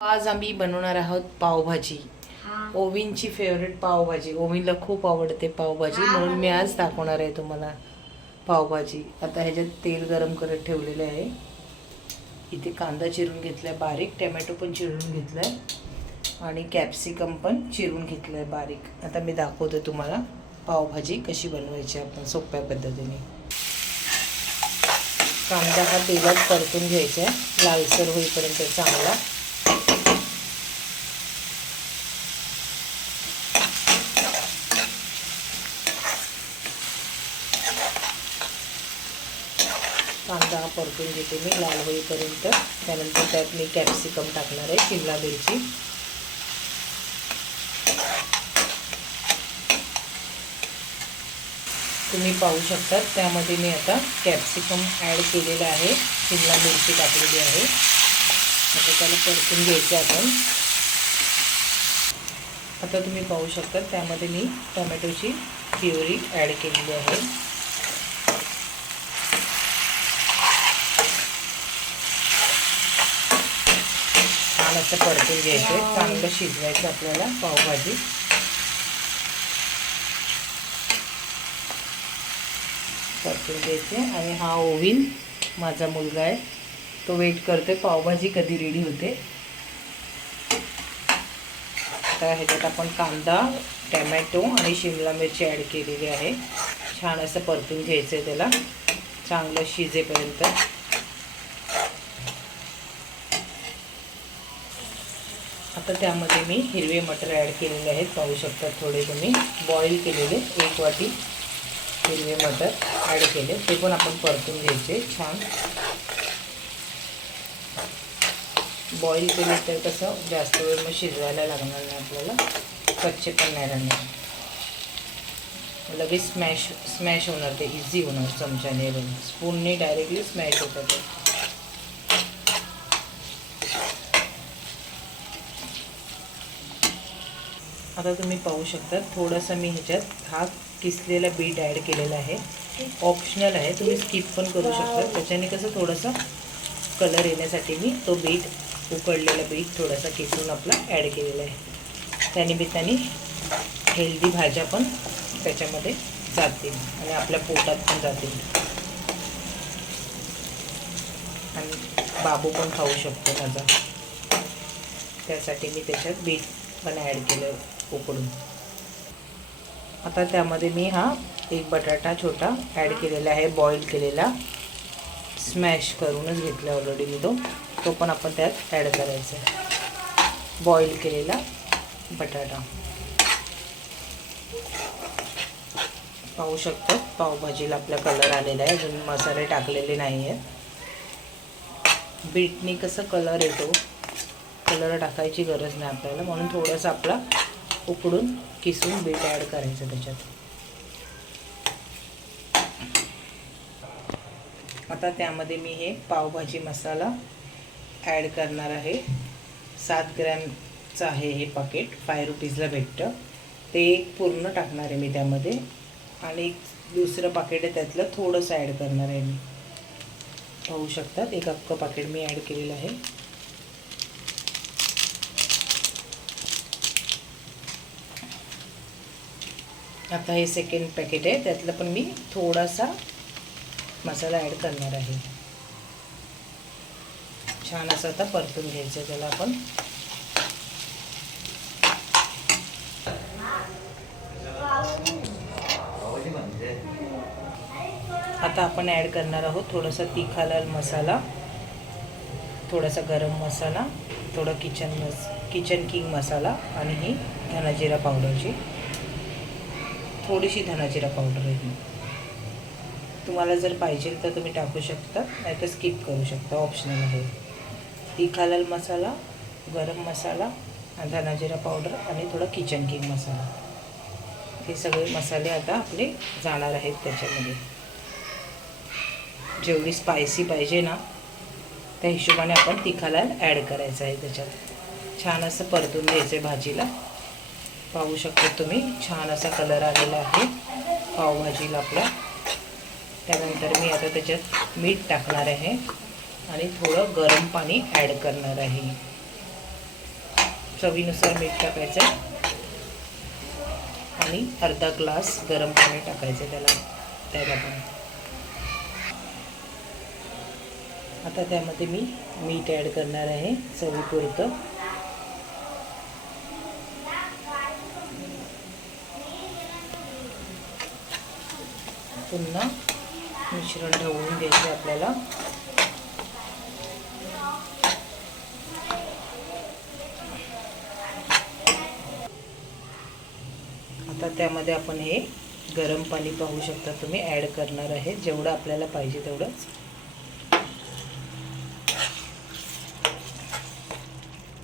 आज आम्ही बनवणार आहोत पावभाजी. ओवीनची फेवरेट पावभाजी. ओवीनला खूप आवडते पावभाजी, म्हणून मी आज दाखवणार आहे तुम्हाला पावभाजी. आता ह्याच्यात तेल गरम करत ठेवलेले आहे. इथे कांदा चिरून घेतलाय बारीक, टोमॅटो पण चिरून घेतलाय आणि कॅप्सिकम पण चिरून घेतलाय बारीक. आता मी दाखवते तुम्हाला पावभाजी कशी बनवायची आपण सोप्या पद्धतीने. कांदा हा तेलात परतून घ्यायचा आहे लालसर होईपर्यंत चांगला. कांदा परतून घेते मी लाल होईपर्यंत. त्यानंतर त्यात मी कॅप्सिकम टाकणार आहे, शिमला मिरची. तुम्ही पाहू शकता त्यामध्ये मी आता कॅप्सिकम ॲड केलेलं आहे, शिमला मिरची टाकलेली आहे. आता त्याला परतून घ्यायचं आपण. आता तुम्ही पाहू शकता त्यामध्ये मी टोमॅटोची प्युरी ॲड केलेली आहे. छान असं परतून घ्यायचं आहे, चांगलं शिजवायचं आपल्याला पावभाजी. परतून घ्यायचे. आणि हा ओवीन माझा मुलगा आहे, तो वेट करतोय पावभाजी कधी रेडी होते. आता ह्याच्यात आपण कांदा, टोमॅटो आणि शिमला मिरची ॲड केलेली आहे. छान असं परतून घ्यायचं आहे त्याला चांगलं शिजेपर्यंत. आता त्यामध्ये मी हिरवे मटर ॲड केलेले आहेत, पाहू शकता. थोडे तुम्ही बॉईल केलेले 1 वाटी हिरवे मटर ॲड केले, ते पण आपण परतून घ्यायचे छान. बॉईल केले तर कसं जास्त वेळ मग शिजवायला लागणार नाही आपल्याला, कच्चे पण नाही राहणार. लगेच स्मॅश होणार, ते इझी होणार चमच्याने, स्पूनने डायरेक्टली स्मॅश होतं ते. आता तुम्ही पाहू शकता थोडंसं मी ह्याच्यात हा किसलेला बीट ॲड केलेला आहे. ऑप्शनल आहे, तुम्ही स्किप पण करू शकता. त्याच्याने कसं थोडंसं कलर येण्यासाठी मी तो बीट, उकडलेला बीट थोडासा किसून आपला ॲड केलेला आहे. त्यानिमित्ताने हेल्दी भाज्या पण त्याच्यामध्ये जातील आणि आपल्या पोटात पण जातील आणि बाबू पण खाऊ शकतो माझा. त्यासाठी मी त्याच्यात बीट पण ॲड केलं उकडून. आता त्यामध्ये मी हा 1 बटाटा छोटा ॲड केलेला आहे, बॉईल केलेला, स्मॅश करूनच घेतला ऑलरेडी मी तो पण आपण त्यात ॲड करायचा आहे, बॉईल केलेला बटाटा. पाहू शकतो पावभाजीला आपला कलर आलेला आहे, अजून मसाले टाकलेले नाही आहेत. बीटने कसं कलर येतो, कलर टाकायची गरज नाही आपल्याला, म्हणून थोडंसं आपला उकडून किसून बीट ॲड करायचं त्याच्यात. आता त्यामध्ये मी हे पावभाजी मसाला ॲड करणार आहे. 7 ग्रॅमचं आहे हे पाकिट, 5 रुपीजला भेटतं ते. एक पूर्ण टाकणार आहे मी त्यामध्ये आणि दुसरं पाकिट आहे त्यातलं थोडंसं ॲड करणार आहे मी. पाहू शकतात 1 अख्खं पाकिट मी ॲड केलेलं आहे. आता हे सेकंड पॅकेट आहे, त्यातलं पण मी थोडासा मसाला ॲड करणार आहे. छान असं आता परतून घ्यायचं त्याला आपण. आता आपण ॲड करणार आहोत थोडासा तिखा लाल मसाला, थोडासा गरम मसाला, थोडा किचन किंग मसाला आणि ही धनाजिरा पावडरची थोडीशी धनाजिरा पावडर आहे. तुम्हाला जर पाहिजे तर तुम्ही टाकू शकता, नाही तर स्किप करू शकता, ऑप्शनल आहे. तिखा लाल मसाला, गरम मसाला, धनाजिरा पावडर आणि थोडा किचन किंग मसाला, हे सगळे मसाले आता आपले जाणार आहेत त्याच्यामध्ये. जेवढी स्पायसी पाहिजे ना त्या हिशोबाने आपण तिखा लाल ॲड करायचं आहे त्याच्यात. छान असं परतून घ्यायचं आहे भाजीला. पाहू शकता तुम्ही छान असा कलर आलेला आहे पावभाजीला आपल्या. त्यानंतर मी आता त्याच्यात मीठ टाकणार आहे आणि थोडं गरम पाणी ॲड करणार आहे. चवीनुसार मीठ टाकायचं आहे आणि अर्धा ग्लास गरम पाणी टाकायचं त्याला पण. आता त्यामध्ये मी मीठ ॲड करणार आहे चवीपुरतं. पुन्हा मिश्रण ढवळून घ्यायचं आपल्याला. आता त्यामध्ये आपण हे गरम पाणी पाहू शकता तुम्ही ॲड करणार आहे, जेवढं आपल्याला पाहिजे तेवढंच.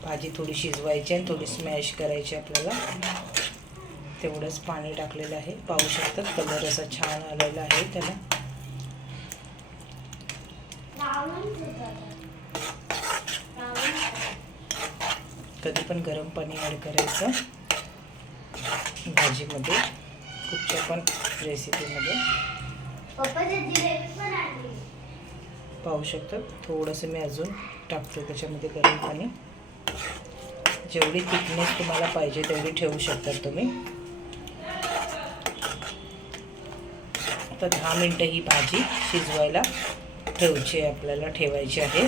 भाजी थोडी शिजवायची आणि थोडी स्मॅश करायची आपल्याला. तेवढंच पाणी टाकलेलं आहे. पाहू शकतात कलर असा छान आलेला आहे त्याला. कधी पण गरम पाणी ॲड करायचं भाजीमध्ये, कुठच्या पण रेसिपीमध्ये. पाहू शकतात थोडंसं मी अजून टाकतो त्याच्यामध्ये गरम पाणी. जेवढी थिकनेस तुम्हाला पाहिजे तेवढी ठेवू शकतात तुम्ही. आता 10 मिनटं ही भाजी शिजवायला ठेवायची आहे.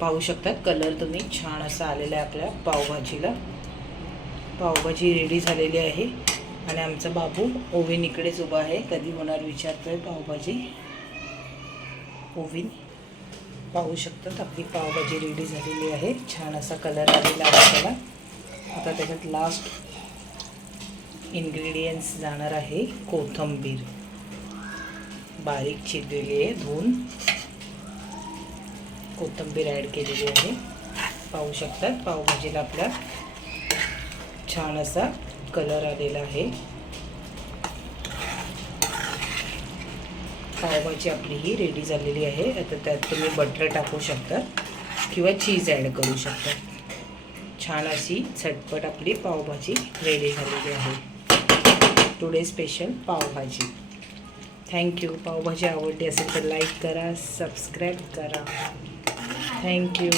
पाहू शकतात कलर तुम्ही छान असा आलेला आहे आपल्या पावभाजीला. पावभाजी रेडी झालेली आहे आणि आमचा बाबू ओव्हन इकडेच उभा आहे. कधी होणार विचारतोय पावभाजी. ओव्हन पाहू शकतात आपली पावभाजी रेडी झालेली आहे. छान असा कलर आलेला आहे त्याला. आता त्याच्यात लास्ट इन्ग्रेडियंट्स जाणार आहे कोथिंबीर, बारीक चिरलेली आहे. धुवून कोथिंबीर ॲड केलेली आहे. पाहू शकतात पावभाजीला आपला छान असा कलर आलेला आहे. पावभाजी आपली ही रेडी झालेली आहे. आता त्यात तुम्ही बटर टाकू शकता किंवा चीज ॲड करू शकता. छान अशी झटपट आपली पावभाजी रेडी झालेली आहे. Today special pav bhaji. Thank you. Pav bhaji आवडली असेल तर लाईक करा, सबस्क्राईब करा. थँक्यू.